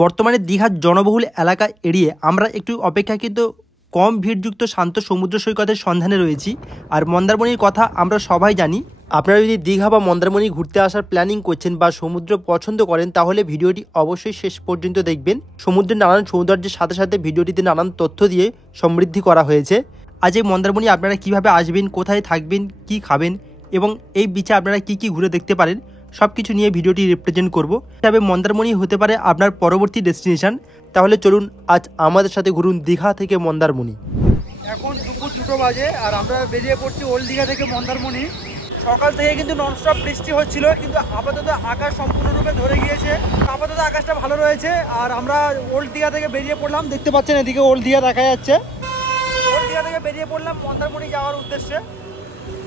বর্তমানে দীঘার জনবহুল এলাকা এড়িয়ে আমরা একটু অপেক্ষাকৃত কম ভিড়যুক্ত শান্ত সমুদ্র সৈকতের সন্ধানে রয়েছি। আর মন্দারমণির কথা আমরা সবাই জানি। আপনারা যদি দীঘা বা মন্দারমণি ঘুরতে আসার প্ল্যানিং করছেন বা সমুদ্র পছন্দ করেন, তাহলে ভিডিওটি অবশ্যই শেষ পর্যন্ত দেখবেন। সমুদ্রের নানান সৌন্দর্যের সাথে সাথে ভিডিওটিতে নানান তথ্য দিয়ে সমৃদ্ধি করা হয়েছে। আজ এই মন্দারমণি আপনারা কিভাবে আসবেন, কোথায় থাকবেন, কি খাবেন এবং এই বিচে আপনারা কি কি ঘুরে দেখতে পারেন, সব কিছু নিয়ে ভিডিওটি রিপ্রেজেন্ট করব। তবে মন্দারমণি হতে পারে আপনার পরবর্তী ডেস্টিনেশন। তাহলে চলুন আজ আমাদের সাথে ঘুরুন দীঘা থেকে মন্দারমণি। এখন দুপুর 2টো বাজে আর আমরা বেরিয়ে পড়ছি ওল্ড দীঘা থেকে মন্দারমণি। সকাল থেকে কিন্তু ননস্টপ বৃষ্টি হচ্ছিল, কিন্তু আপাতত আকাশ সম্পূর্ণরূপে ধরে গিয়েছে। আপাতত আকাশটা ভালো রয়েছে আর আমরা ওল্ড দীঘা থেকে বেরিয়ে পড়লাম। দেখতে পাচ্ছেন এদিকে ওল্ড দীঘা দেখা যাচ্ছে। ওল্ড দীঘা থেকে বেরিয়ে পড়লাম মন্দারমণি যাওয়ার উদ্দেশ্যে।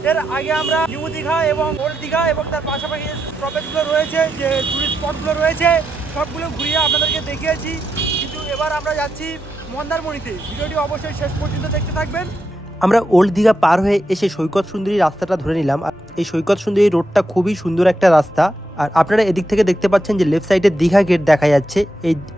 এর আগে আমরা নিউ দীঘা এবং ওল্ড দীঘা এবং তার পাশাপাশি যে স্টপেজগুলো রয়েছে, যে টুরিস্ট স্পটগুলো রয়েছে, সবগুলো ঘুরিয়ে আপনাদেরকে দেখিয়েছি। কিন্তু এবার আমরা যাচ্ছি মন্দারমণিতে। ভিডিওটি অবশ্যই শেষ পর্যন্ত দেখতে থাকবেন। আমরা ওল্ড দীঘা পার হয়ে এসে সৈকত সুন্দরী রাস্তাটা ধরে নিলাম। আর এই সৈকত সুন্দরী রোডটা খুবই সুন্দর একটা রাস্তা। আর আপনারা এদিক থেকে দেখতে পাচ্ছেন যে লেফট সাইডে দীঘা গেট দেখা যাচ্ছে।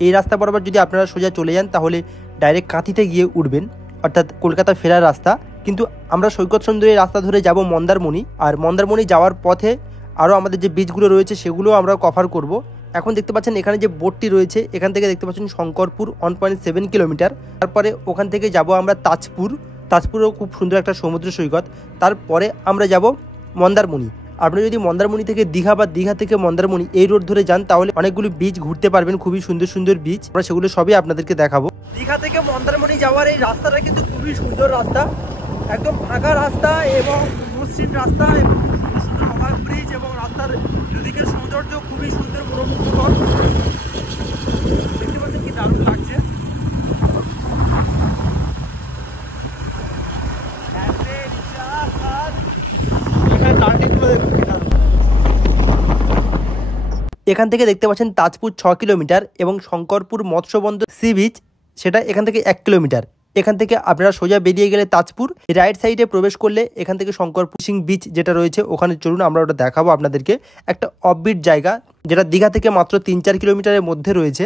এই রাস্তা বরাবর যদি আপনারা সোজা চলে যান, তাহলে ডাইরেক্ট কাঁথিতে গিয়ে উঠবেন, অর্থাৎ কলকাতা ফেরার রাস্তা। কিন্তু আমরা সৈকত সুন্দরী রাস্তা ধরে যাব মন্দারমণি। আর মন্দারমণি যাওয়ার পথে আরও আমাদের যে বিচগুলো রয়েছে সেগুলো আমরা কভার করব। এখন দেখতে পাচ্ছেন এখানে যে বোটটি রয়েছে, এখান থেকে দেখতে পাচ্ছেন শঙ্করপুর 1.7 কিলোমিটার। তারপরে ওখান থেকে যাব আমরা তাজপুরও খুব সুন্দর একটা সমুদ্র সৈকত। তারপরে আমরা যাব মন্দারমণি। আপনি যদি মন্দারমণি থেকে দীঘা বা দীঘা থেকে মন্দারমণি এই রোড ধরে যান, তাহলে অনেকগুলো বিচ ঘুরতে পারবেন, খুবই সুন্দর সুন্দর বিচ। আমরা সেগুলো সবই আপনাদেরকে দেখাবো। দীঘা থেকে মন্দারমণি যাওয়ার এই রাস্তাটা কিন্তু খুবই সুন্দর রাস্তা, একদম ফাঁকা রাস্তা এবং মসৃণ রাস্তা এবং সুন্দর সুন্দর ওভার ব্রিজ এবং রাস্তার দুদিকের সৌন্দর্য খুবই সুন্দর, মনোমুগ্ধকর। দেখতে পাচ্ছেন কি দারুণ লাগছে। এখান থেকে দেখতে পাচ্ছেন তাজপুর 6 কিলোমিটার এবং শঙ্করপুর মৎস্যবন্দর সি বিচ, সেটা এখান থেকে 1 কিলোমিটার। এখান থেকে আপনারা সোজা বেরিয়ে গেলে তাজপুর, রাইট সাইডে প্রবেশ করলে এখান থেকে শঙ্করপুর সিং বিচ যেটা রয়েছে ওখানে চলুন আমরা ওটা দেখাবো আপনাদেরকে। একটা অফবিট জায়গা যেটা দীঘা থেকে মাত্র 3-4 কিলোমিটারের মধ্যে রয়েছে।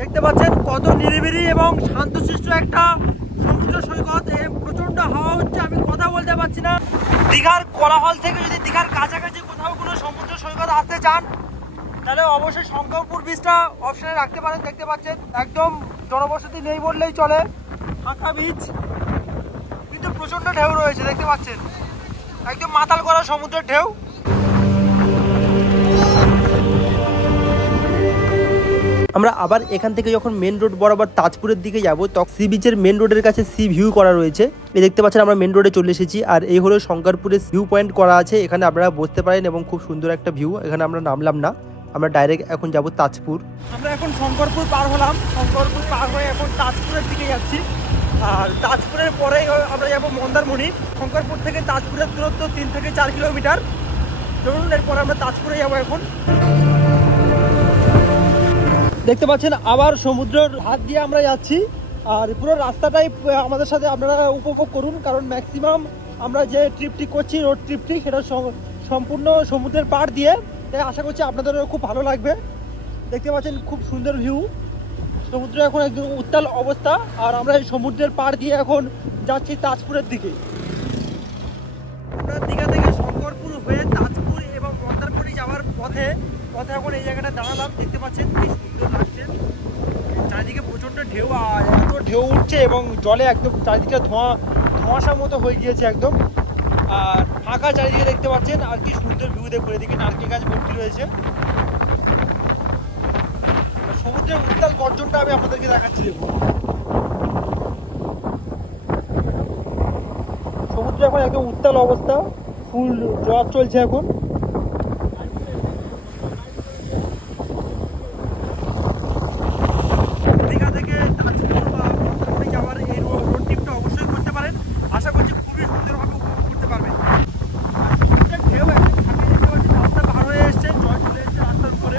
দেখতে পাচ্ছেন কত নিরিবিলি এবং শান্তশিষ্ট একটা সমুদ্র সৈকত। প্রচন্ড হাওয়া হচ্ছে, আমি কথা বলতে পারছি না। দীঘার কোলাহল থেকে যদি দীঘার কাছাকাছি কোথাও কোনো সমুদ্র সৈকত আসতে চান, তাহলে অবশ্যই শঙ্করপুর বিচটা অপশনে রাখতে পারেন। দেখতে পাচ্ছেন একদম জনবসতি নেই বললেই চলে, ফাঁকা বিচ, কিন্তু প্রচন্ড ঢেউ রয়েছে। দেখতে পাচ্ছেন একদম মাতাল করা সমুদ্রের ঢেউ। আমরা আবার এখান থেকে যখন মেন রোড বরাবর তাজপুরের দিকে যাব, তখন সি বিচের মেন রোডের কাছে সি ভিউ করা রয়েছে। এই দেখতে পাচ্ছেন আমরা মেন রোডে চলে এসেছি। আর এই হলো শঙ্করপুরের ভিউ পয়েন্ট করা আছে, এখানে আপনারা বসতে পারেন এবং খুব সুন্দর একটা ভিউ। এখানে আমরা নামলাম না, আমরা ডাইরেক্ট এখন যাব তাজপুর। আমরা এখন শঙ্করপুর পার হলাম, শঙ্করপুর পার হয়ে এখন তাজপুরের দিকে যাচ্ছি। আর তাজপুরের পরে আমরা যাবো মন্দারমণি। শঙ্করপুর থেকে তাজপুরের দূরত্ব 3 থেকে 4 কিলোমিটার। ধরুন এরপর আমরা তাজপুরে যাবো এখন। দেখতে পাচ্ছেন আবার সমুদ্রের হাত দিয়ে আমরা যাচ্ছি। আর পুরো রাস্তাটাই আমাদের সাথে আপনারা উপভোগ করুন, কারণ ম্যাক্সিমাম আমরা যে ট্রিপটি করছি, রোড ট্রিপটি, সেটা সম্পূর্ণ সমুদ্রের পাড় দিয়ে। তাই আশা করছি আপনাদেরও খুব ভালো লাগবে। দেখতে পাচ্ছেন খুব সুন্দর ভিউ, সমুদ্র এখন একদম উত্তাল অবস্থা। আর আমরা এই সমুদ্রের পাড় দিয়ে এখন যাচ্ছি তাজপুরের দিকে। আমরা দীঘা থেকে শঙ্করপুর হয়ে তাজপুর এবং মন্দারমণি যাওয়ার পথে এখন এই জায়গাটা দাঁড়ালাম। দেখতে পাচ্ছেন কি সুন্দর লাগছে, চারিদিকে প্রচন্ড ঢেউ, আর এত ঢেউ উঠছে এবং জলে একদম চারিদিকে ধোঁয়াশা মতো হয়ে গিয়েছে একদম। আর ফাঁকা চারিদিকে দেখতে পাচ্ছেন, আর কি সুন্দর ভিউ দেখুন। এদিকে নারকেল গাছ ভর্তি রয়েছে। সমুদ্রের উত্তাল গর্জনটা আমি আপনাদেরকে দেখাচ্ছি। দেখুন সমুদ্রে এখন একদম উত্তাল অবস্থা, ফুল জ্বর চলছে এখন। দীঘা থেকে তাজপুর বা মন্দারমণি যাওয়ার এই রোড ট্রিপটা অবশ্যই করতে পারেন। আশা করছি খুবই সুন্দরভাবে উপভোগ করতে পারবেন। ঢেউ একদম ফাঁকা, দেখতে পাচ্ছি রাস্তা পার হয়ে এসছে, জল চলে এসছে রাস্তার উপরে।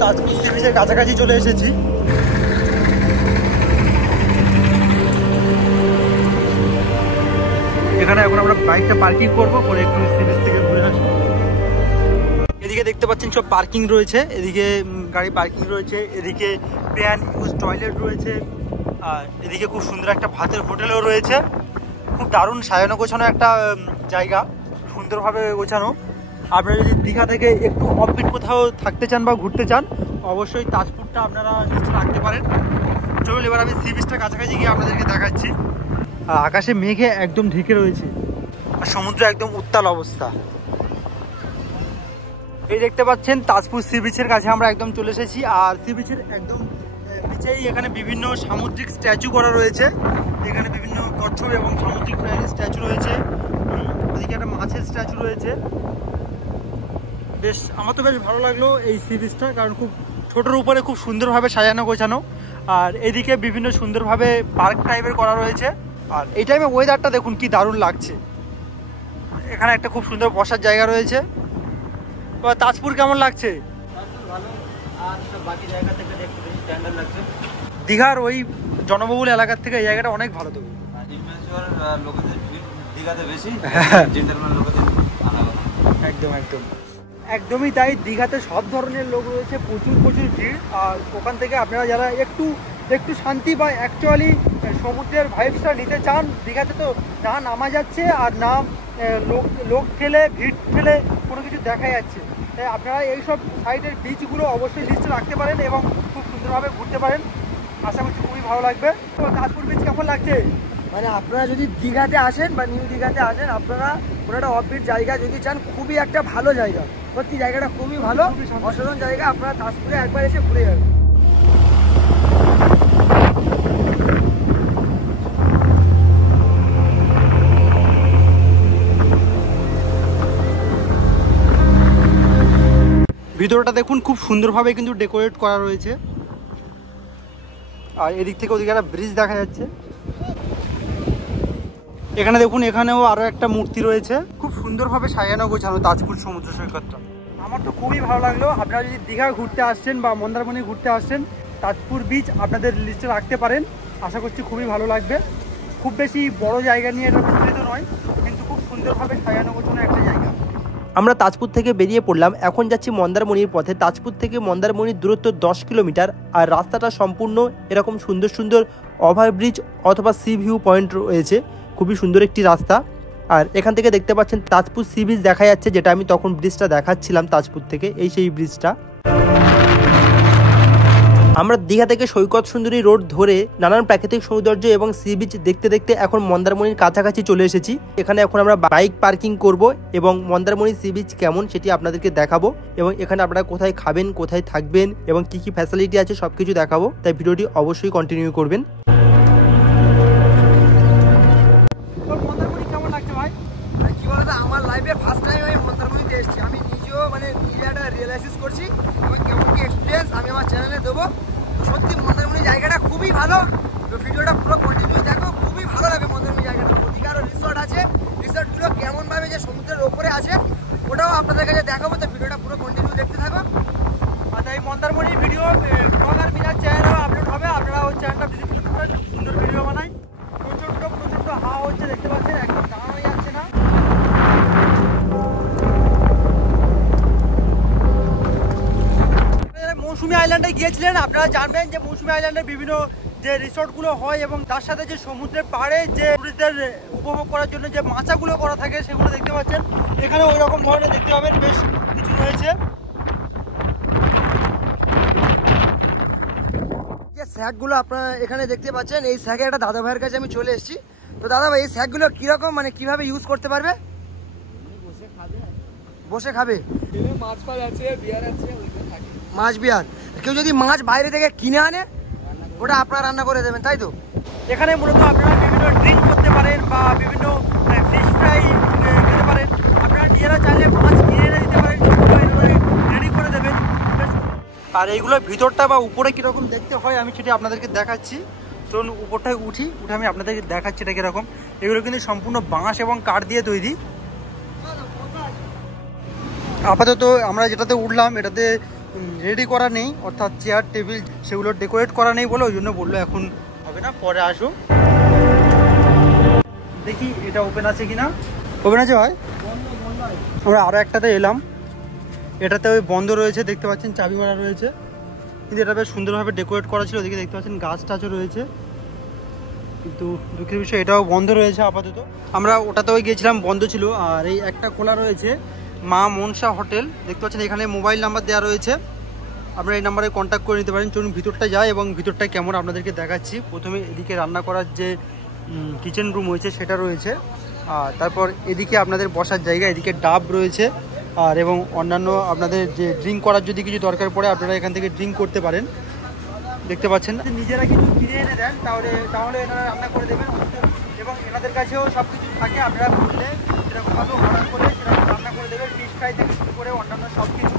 তাজপুর সি বিচের কাছাকাছি চলে এসেছি। এখানে এখন আমরা বাইকটা পার্কিং করবো, করে একটু সি বিচ থেকে ঘুরে আসবো। এদিকে দেখতে পাচ্ছেন সব পার্কিং রয়েছে, এদিকে গাড়ি পার্কিং রয়েছে, এদিকে পে অ্যান্ড ইউজ টয়লেট রয়েছে, আর এদিকে খুব সুন্দর একটা ভাতের হোটেলও রয়েছে। খুব দারুণ সাজানো গোছানো একটা জায়গা, সুন্দরভাবে গোছানো। আপনারা যদি দীঘা থেকে একটু অফবিট কোথাও থাকতে চান বা ঘুরতে চান, অবশ্যই তাজপুরটা আপনারা লিস্টে রাখতে পারেন। চলুন এবার আমি সি বিচটা কাছাকাছি গিয়ে আপনাদেরকে দেখাচ্ছি। আর আকাশে মেঘে একদম ঢেকে রয়েছে, আর সমুদ্র একদম উত্তাল অবস্থা। এই দেখতে পাচ্ছেন তাজপুর সি বিচের কাছে আমরা একদম চলে এসেছি। আর সি বিচের একদম বিচেই এখানে বিভিন্ন সামুদ্রিক স্ট্যাচু করা রয়েছে। এখানে বিভিন্ন কচ্ছপ এবং সামুদ্রিক স্ট্যাচু রয়েছে, এদিকে একটা মাছের স্ট্যাচু রয়েছে। বেশ, আমার তো বেশ ভালো লাগলো এই সি বিচটা, কারণ খুব ছোটোর উপরে খুব সুন্দরভাবে সাজানো গোছানো। আর এদিকে বিভিন্ন সুন্দরভাবে পার্ক টাইপের করা রয়েছে। আর এই টাইমে ওয়েদারটা দেখুন কি দারুণ লাগছে। এখানে একটা খুব সুন্দর বসার জায়গা রয়েছে। তাজপুর কেমন লাগছে? ভালো, আর বাকি জায়গা থেকে দেখতে বেশি স্ট্যান্ডার্ড লাগছে। দীঘার ওই জনবহুল এলাকার থেকে এই জায়গাটা অনেক ভালো। তো লোকেদের দীঘাতে বেশি, জেন্টালম্যান লোকেদের আলাদা। একদম একদম একদমই তাই। দীঘাতে সব ধরনের লোক রয়েছে, প্রচুর প্রচুর ভিড়। আর ওখান থেকে আপনারা যারা একটু একটু শান্তি বা অ্যাকচুয়ালি সমুদ্রের ভাইবসটা নিতে চান, দীঘাতে তো না নামা যাচ্ছে আর না লোক ঠেলে ভিড় ঠেলে কোনো কিছু দেখা যাচ্ছে। তাই আপনারা এইসব সাইডের বিচগুলো অবশ্যই লিস্টে রাখতে পারেন এবং খুব সুন্দরভাবে ঘুরতে পারেন। আশা করছি খুবই ভালো লাগবে। তো তাজপুর বিচ কেমন লাগছে? মানে আপনারা যদি দীঘাতে আসেন বা নিউ দীঘাতে আসেন, আপনারা কোনো একটা অফবিট জায়গা যদি চান, খুবই একটা ভালো জায়গা। সত্যি জায়গাটা খুবই ভালো, অসাধারণ জায়গা। আপনারা তাজপুরে একবার এসে ঘুরে যাবেন। ভিতরটা দেখুন খুব সুন্দরভাবে কিন্তু ডেকোরেট করা রয়েছে। আর এদিক থেকে ওদিকে একটা ব্রিজ দেখা যাচ্ছে। এখানে দেখুন, এখানেও আরো একটা মূর্তি রয়েছে। খুব সুন্দরভাবে সাজানো গোছানো তাজপুর সমুদ্র সৈকতটা। আমার তো খুবই ভালো লাগলো। আপনারা যদি দীঘা ঘুরতে আসছেন বা মন্দারমণি ঘুরতে আসছেন, তাজপুর বিচ আপনাদের লিস্টে রাখতে পারেন। আশা করছি খুবই ভালো লাগবে। খুব বেশি বড় জায়গা নিয়ে এটা বিস্তৃত নয়, কিন্তু খুব সুন্দরভাবে সাজানো গোছানো একটা জায়গা। আমরা তাজপুর থেকে বেরিয়ে পড়লাম, এখন যাচ্ছি মন্দারমণির পথে। তাজপুর থেকে মন্দারমণির দূরত্ব 10 কিলোমিটার। আর রাস্তাটা সম্পূর্ণ এরকম সুন্দর সুন্দর ওভারব্রিজ অথবা সি ভিউ পয়েন্ট রয়েছে। খুবই সুন্দর একটি রাস্তা। আর এখান থেকে দেখতে পাচ্ছেন তাজপুর সি বিচ দেখা যাচ্ছে, যেটা আমি তখন ব্রিজটা দেখাচ্ছিলাম তাজপুর থেকে। এই সেই ব্রিজটা। আমরা দীঘা থেকে সৈকত সুন্দরী রোড ধরে নানান প্রাকৃতিক সৌন্দর্য এবং সি বিচ দেখতে দেখতে এখন মন্দারমণির কাছাকাছি চলে এসেছি। এখানে এখন আমরা বাইক পার্কিং করব এবং মন্দারমণি সি বিচ কেমন সেটি আপনাদেরকে দেখাবো। এবং এখানে আপনারা কোথায় খাবেন, কোথায় থাকবেন এবং কি কি ফ্যাসিলিটি আছে সবকিছু দেখাবো। তাই ভিডিওটি অবশ্যই কন্টিনিউ করবেন। মন্দারমণি কেমন লাগছে ভাই? কি বলতো, আমার লাইফে ফার্স্ট টাইম আমি মন্দারমণিতে এসেছি। আমি নিজেও মানে নিজে একটা রিয়েলাইসিস করছি এবং কেমন কি এক্সপিরিয়েন্স আমি আমার চ্যানেলে দেবো। সত্যি মন্দারমণি জায়গাটা খুবই ভালো। তো ভিডিওটা পুরো কন্টিনিউ দেখো, খুবই ভালো লাগে মন্দারমণি জায়গাটা। ওদিকে আরও রিসর্ট আছে, রিসর্টগুলো কেমনভাবে যে সমুদ্রের ওপরে আছে ওটাও আপনাদের কাছে দেখাবো। তো ভিডিওটা পুরো কন্টিনিউ দেখতে থাকো। আর এই মন্দারমণির ভিডিও ব্লগার মিনার চ্যানেলে আপলোড হবে। আপনারা ওই চ্যানেলটা ভিজিট করতে পারেন, সুন্দর ভিডিও বানাই। প্রচণ্ড হাওয়া হচ্ছে, দেখতে পাচ্ছেন, একদম দাঁড়ানোই যাচ্ছে না। মৌসুমী আইল্যান্ডে গিয়েছিলেন, আপনারা জানবেন যে মৌসুমী আইল্যান্ডে বিভিন্ন যে রিসর্টগুলো হয় এবং তার সাথে যে সমুদ্রের পাড়ে যে টুরিস্টদের উপভোগ করার জন্য যে মাচাগুলো করা থাকে সেগুলো দেখতে পাচ্ছেন। এখানে ওই রকম ধরনের দেখতে পাবেন বেশ কিছু রয়েছে। যে স্যাকগুলো আপনারা এখানে দেখতে পাচ্ছেন, এই স্যাকে একটা দাদা ভাইয়ের কাছে আমি চলে এসেছি। তো দাদা ভাই, এই স্যাকগুলো কীরকম, মানে কীভাবে ইউজ করতে পারবে? বসে খাবে। মাছ ফাছ আছে, বিয়ার আছে, মাছ বিয়ার। কেউ যদি মাছ বাইরে থেকে কিনে আনে, ওটা আপনারা রান্না করে দেবেন, তাই তো? এখানে মূলত আপনারা বিভিন্ন ড্রিঙ্ক করতে পারেন বা বিভিন্ন ফিশ ফ্রাই খেতে পারেন। আপনারা নিজেরা চাইলে মাছ কিনে এনে দিতে পারেন, রেডি করে দেবেন। আর এইগুলোর ভিতরটা বা উপরে কীরকম দেখতে হয় আমি সেটা আপনাদেরকে দেখাচ্ছি। চলুন উপরটায় উঠে আমি আপনাদেরকে দেখাচ্ছি এটা কীরকম। এগুলো কিন্তু সম্পূর্ণ বাঁশ এবং কাঠ দিয়ে তৈরি। আপাতত আমরা যেটাতে উঠলাম এটাতে রেডি করা নেই, অর্থাৎ চেয়ার টেবিল সেগুলো ডেকোরেট করা নেই বলে ওই জন্য বললো এখন হবে না, পরে আসো। দেখি এটা ওপেন আছে কিনা। ওপেন আছে ভাই? আমরা আরও একটাতে এলাম, এটাতে ওই বন্ধ রয়েছে, দেখতে পাচ্ছেন চাবি মারা রয়েছে, কিন্তু এটা বেশ সুন্দরভাবে ডেকোরেট করা ছিল। ওদিকে দেখতে পাচ্ছেন গাছ টাছও রয়েছে, কিন্তু দুঃখের বিষয় এটাও বন্ধ রয়েছে আপাতত। আমরা ওটাতেও গিয়েছিলাম, বন্ধ ছিল। আর এই একটা খোলা রয়েছে, মা মনসা হোটেল, দেখতে পাচ্ছেন এখানে মোবাইল নাম্বার দেওয়া রয়েছে, আপনারা এই নাম্বারে কন্ট্যাক্ট করে নিতে পারেন। চলুন ভিতরটা যায় এবং ভিতরটা কেমন আপনাদেরকে দেখাচ্ছি। প্রথমে এদিকে রান্না করার যে কিচেন রুম রয়েছে সেটা রয়েছে, আর তারপর এদিকে আপনাদের বসার জায়গা, এদিকে ডাব রয়েছে, আর এবং অন্যান্য আপনাদের যে ড্রিঙ্ক করার যদি কিছু দরকার পড়ে আপনারা এখান থেকে ড্রিঙ্ক করতে পারেন। দেখতে পাচ্ছেন না, নিজেরা কিছু কিনে এনে দেন, তাহলে এনারা রান্না করে দেবেন, এবং এনাদের কাছেও সব কিছু থাকে, আপনারা বললে সেরকমভাবে অর্ডার করে সেরকম রান্না করে দেবেন, ফিশ ফ্রাই থেকে শুরু করে অন্যান্য সব কিছু।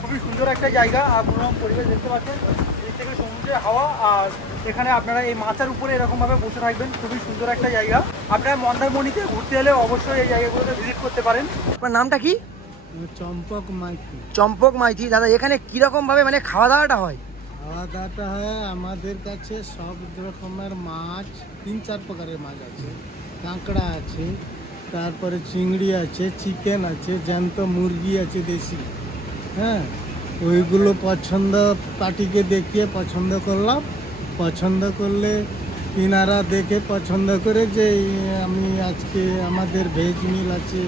খুবই সুন্দর একটা জায়গা আর মনোরম পরিবেশ, দেখতে পাচ্ছেন এদিক থেকে সমুদ্রের হাওয়া, আর এখানে আপনারা এই মাথার উপরে এরকমভাবে বসে থাকবেন। খুবই সুন্দর একটা জায়গা, আপনারা মন্দারমণিতে ঘুরতে এলে অবশ্যই এই জায়গাগুলোতে ভিজিট করতে পারেন। আপনার নামটা কি? চম্পক মাইতি। চম্পক মাইতি। দাদা এখানে কিরকম ভাবে মানে খাওয়া দাওয়াটা হয়? খাওয়া দাওয়াটা হয় আমাদের কাছে সব রকমের মাছ, 3-4 প্রকারের মাছ আছে, কাঁকড়া আছে, তারপরে চিংড়ি আছে, চিকেন আছে, জ্যান্ত মুরগি আছে দেশি। হ্যাঁ, ওইগুলো পছন্দ পার্টিকে দেখিয়ে পছন্দ করলাম, পছন্দ করলে কিনারা দেখে পছন্দ করে যে আমি আজকে আমাদের ভেজ মিল আছে,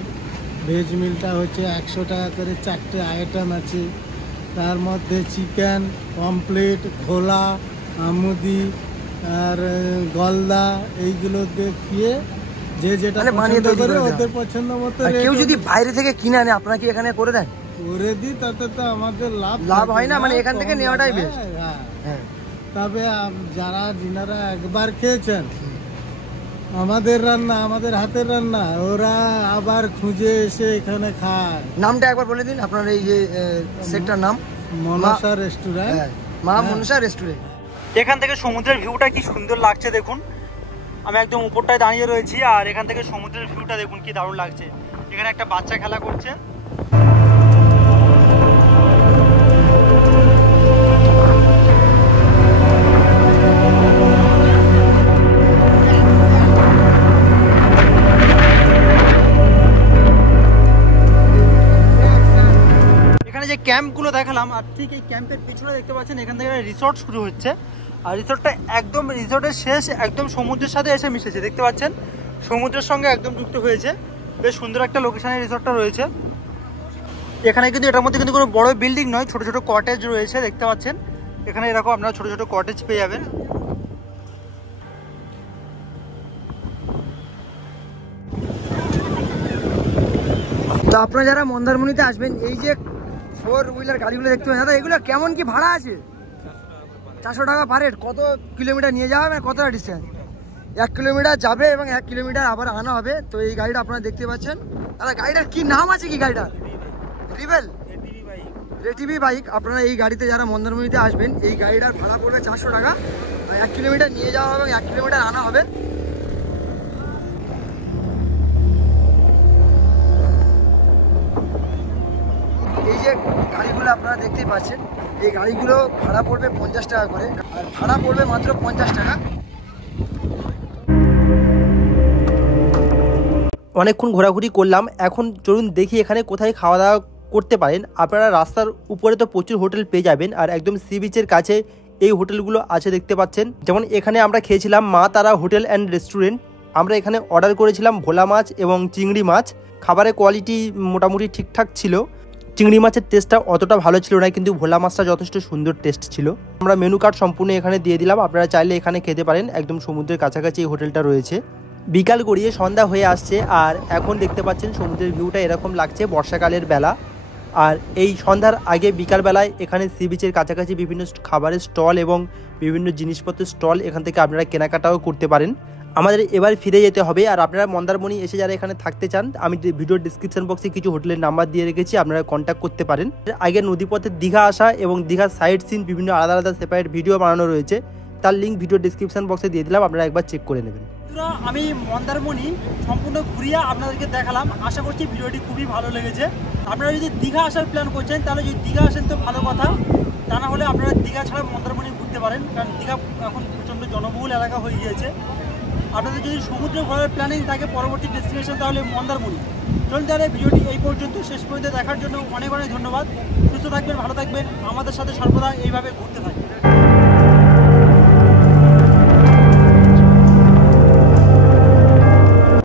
ভেজ মিলটা হচ্ছে 100 টাকা করে 4টে আইটেম আছে, তার মধ্যে চিকেন, পমপ্লেট, খোলা, আমুদি আর গলদা, এইগুলো দেখিয়ে যে যেটা পছন্দ করে ওদের পছন্দ মতো। কেউ যদি বাইরে থেকে কিনে আনে আপনারা কি এখানে করে দেন? করে দিই, তাতে তো আমাদের লাভ হয় না, মানে এখান থেকে নেওয়াটাই বেস্ট। হ্যাঁ, তবে যিনারা একবার খেয়েছেন আমাদের রান্না, আমাদের হাতের রান্না, ওরা আবার খুঁজে এসে এখানে খায়। নামটা একবার বলে দিন আপনার এই যে সেক্টর নাম। মনসা রেস্টুরেন্ট, মা মনসা রেস্টুরেন্ট। এখান থেকে সমুদ্রের ভিউটা কি সুন্দর লাগছে দেখুন, আমি একদম উপরটায় দাঁড়িয়ে রয়েছি, আর এখান থেকে সমুদ্রের ভিউটা দেখুন কি দারুণ লাগছে। এখানে একটা বাচ্চা খেলা করছে। ক্যাম্পগুলো দেখালাম, আর ঠিক এই ক্যাম্পের পিছনে দেখতে পাচ্ছেন এখান থেকে রিসর্ট শুরু হচ্ছে, আর রিসর্টটা একদম রিসর্টের শেষ একদম সমুদ্রের সাথে এসে মিশেছে, দেখতে পাচ্ছেন সমুদ্রের সঙ্গে একদম যুক্ত হয়েছে। বেশ সুন্দর একটা লোকেশনে রিসর্টটা রয়েছে। এখানে কিন্তু এটার মধ্যে কিন্তু কোনো বড় বিল্ডিং নয়, ছোট ছোট কটেজ রয়েছে, দেখতে পাচ্ছেন এখানে এরকম আপনারা ছোট ছোট কটেজ পেয়ে যাবেন। তো আপনারা যারা মন্দারমণিতে আসবেন, এই যে 4 হুইলার গাড়িগুলো দেখতে পাচ্ছেন, দাদা এগুলো কেমন কি ভাড়া আছে? 400 টাকা পার হেড। কত কিলোমিটার নিয়ে যাওয়া হবে, কতটা ডিস্টেন্স? 1 কিলোমিটার যাবে এবং 1 কিলোমিটার আবার আনা হবে। তো এই গাড়িটা আপনারা দেখতে পাচ্ছেন। দাদা গাড়িটার কি নাম আছে কি গাড়িটা? রিবেল, রেটিভি বাইক। আপনারা এই গাড়িতে যারা মন্দারমণিতে আসবেন, এই গাড়িটার ভাড়া পড়বে 400 টাকা, আর 1 কিলোমিটার নিয়ে যাওয়া হবে এবং 1 কিলোমিটার আনা হবে। এই যে গাড়িগুলো আপনারা দেখতেই পাচ্ছেন, এই গাড়িগুলো ভাড়া পড়বে 50 টাকা করে, আর ভাড়া পড়বে মাত্র 50 টাকা। অনেকক্ষণ ঘোরাঘুরি করলাম, এখন চলুন দেখি এখানে কোথায় খাওয়া দাওয়া করতে পারেন। আপনারা রাস্তার উপরে তো প্রচুর হোটেল পেয়ে যাবেন, আর একদম সি বিচের কাছে এই হোটেলগুলো আছে দেখতে পাচ্ছেন। যেমন এখানে আমরা খেয়েছিলাম মা তারা হোটেল অ্যান্ড রেস্টুরেন্ট। আমরা এখানে অর্ডার করেছিলাম ভোলা মাছ এবং চিংড়ি মাছ। খাবারের কোয়ালিটি মোটামুটি ঠিকঠাক ছিল। চিংড়ি মাছের টেস্টটা অতটা ভালো ছিল না, কিন্তু ভোলা মাছটা যথেষ্ট সুন্দর টেস্ট ছিল। আমরা মেনু কার্ড সম্পূর্ণ এখানে দিয়ে দিলাম, আপনারা চাইলে এখানে খেতে পারেন। একদম সমুদ্রের কাছাকাছি এই হোটেলটা রয়েছে। বিকাল গড়িয়ে সন্ধ্যা হয়ে আসছে, আর এখন দেখতে পাচ্ছেন সমুদ্রের ভিউটা এরকম লাগছে বর্ষাকালের বেলা। আর এই সন্ধ্যার আগে বিকালবেলায় এখানে সি বিচের কাছাকাছি বিভিন্ন খাবারের স্টল এবং বিভিন্ন জিনিসপত্রের স্টল, এখান থেকে আপনারা কেনাকাটাও করতে পারেন। আমাদের এবার ফিরে যেতে হবে, আর আপনারা মন্দারমণি এসে যারা এখানে থাকতে চান, আমি ভিডিওর ডিসক্রিপশন বক্সে কিছু হোটেলের নাম্বার দিয়ে রেখেছি, আপনারা কন্ট্যাক্ট করতে পারেন। আগে নদীপথে দীঘা আসা এবং দীঘার সাইড সিন বিভিন্ন আলাদা আলাদা সেপারেট ভিডিও বানানো রয়েছে, তার লিঙ্ক ভিডিও ডিসক্রিপশন বক্সে দিয়ে দিলাম, আপনারা একবার চেক করে নেবেন। বন্ধুরা, আমি মন্দারমণি সম্পূর্ণ ঘুরিয়ে আপনাদেরকে দেখালাম। আশা করছি ভিডিওটি খুবই ভালো লেগেছে। আপনারা যদি দীঘা আসার প্ল্যান করছেন তাহলে যদি দীঘা আসেন তো ভালো কথা, তা না হলে আপনারা দীঘা ছাড়া মন্দারমণি ঘুরতে পারেন, কারণ দীঘা এখন প্রচণ্ড জনবহুল এলাকা হয়ে গিয়েছে। আপনাদের যদি সমুদ্রে ঘোরার প্ল্যানিং থাকে পরবর্তী ডেস্টিনেশন তাহলে মন্দারমণি। চলুন তাহলে ভিডিওটি এই পর্যন্ত, শেষ পর্যন্ত দেখার জন্য অনেক অনেক ধন্যবাদ। সুস্থ থাকবেন, ভালো থাকবেন, আমাদের সাথে সর্বদা এইভাবে ঘুরতে থাকবেন।